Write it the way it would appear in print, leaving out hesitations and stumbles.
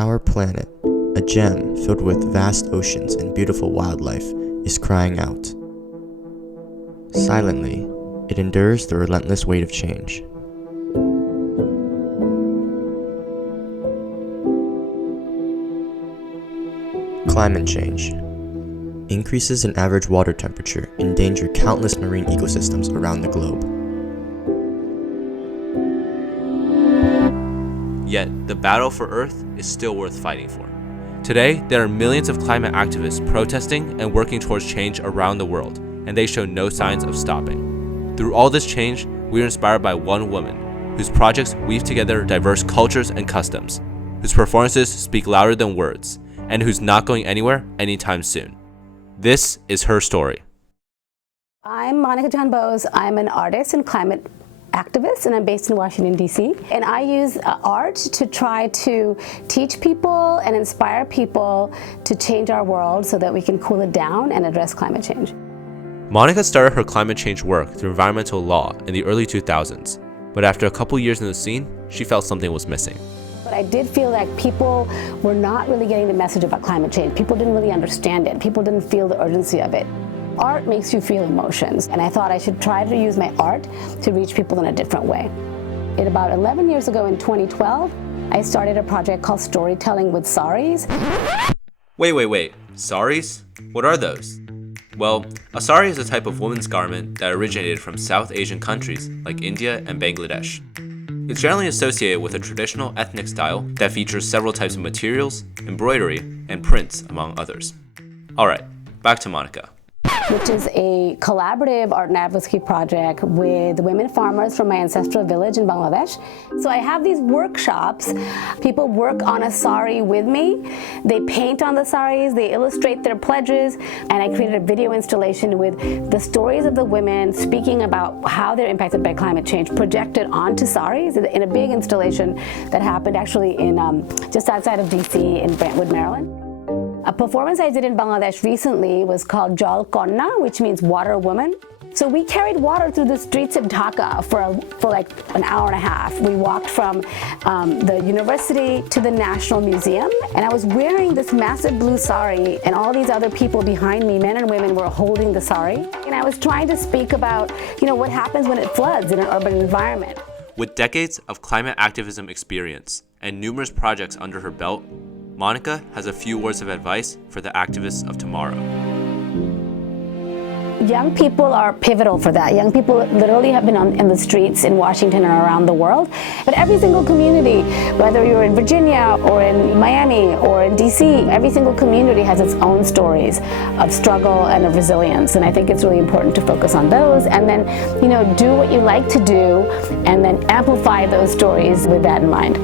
Our planet, a gem filled with vast oceans and beautiful wildlife, is crying out. Silently, it endures the relentless weight of change. Climate change. Increases in average water temperature endanger countless marine ecosystems around the globe. Yet, the battle for Earth is still worth fighting for. Today, there are millions of climate activists protesting and working towards change around the world, and they show no signs of stopping. Through all this change, we are inspired by one woman, whose projects weave together diverse cultures and customs, whose performances speak louder than words, and who's not going anywhere anytime soon. This is her story. I'm Monica John Bowes. I'm an artist and climate activist, and I'm based in Washington, D.C. And I use art to try to teach people and inspire people to change our world so that we can cool it down and address climate change. Monica started her climate change work through environmental law in the early 2000s, but after a couple years in the scene, she felt something was missing. But I did feel like people were not really getting the message about climate change. People didn't really understand it. People didn't feel the urgency of it. Art makes you feel emotions, and I thought I should try to use my art to reach people in a different way. About 11 years ago in 2012, I started a project called Storytelling with Saris. Wait. Saris? What are those? Well, a sari is a type of women's garment that originated from South Asian countries like India and Bangladesh. It's generally associated with a traditional ethnic style that features several types of materials, embroidery, and prints, among others. Alright, back to Monica. Which is a collaborative art and advocacy project with women farmers from my ancestral village in Bangladesh. So I have these workshops. People work on a sari with me. They paint on the saris, they illustrate their pledges, and I created a video installation with the stories of the women speaking about how they're impacted by climate change, projected onto saris in a big installation that happened actually in just outside of DC in Brentwood, Maryland. A performance I did in Bangladesh recently was called Jal Konna, which means water woman. So we carried water through the streets of Dhaka for like an hour and a half. We walked from the university to the National Museum, and I was wearing this massive blue sari, and all these other people behind me, men and women, were holding the sari. And I was trying to speak about, what happens when it floods in an urban environment. With decades of climate activism experience and numerous projects under her belt, Monica has a few words of advice for the activists of tomorrow. Young people are pivotal for that. Young people literally have been in the streets in Washington and around the world. But every single community, whether you're in Virginia or in Miami or in DC, every single community has its own stories of struggle and of resilience. And I think it's really important to focus on those and then, do what you like to do and then amplify those stories with that in mind.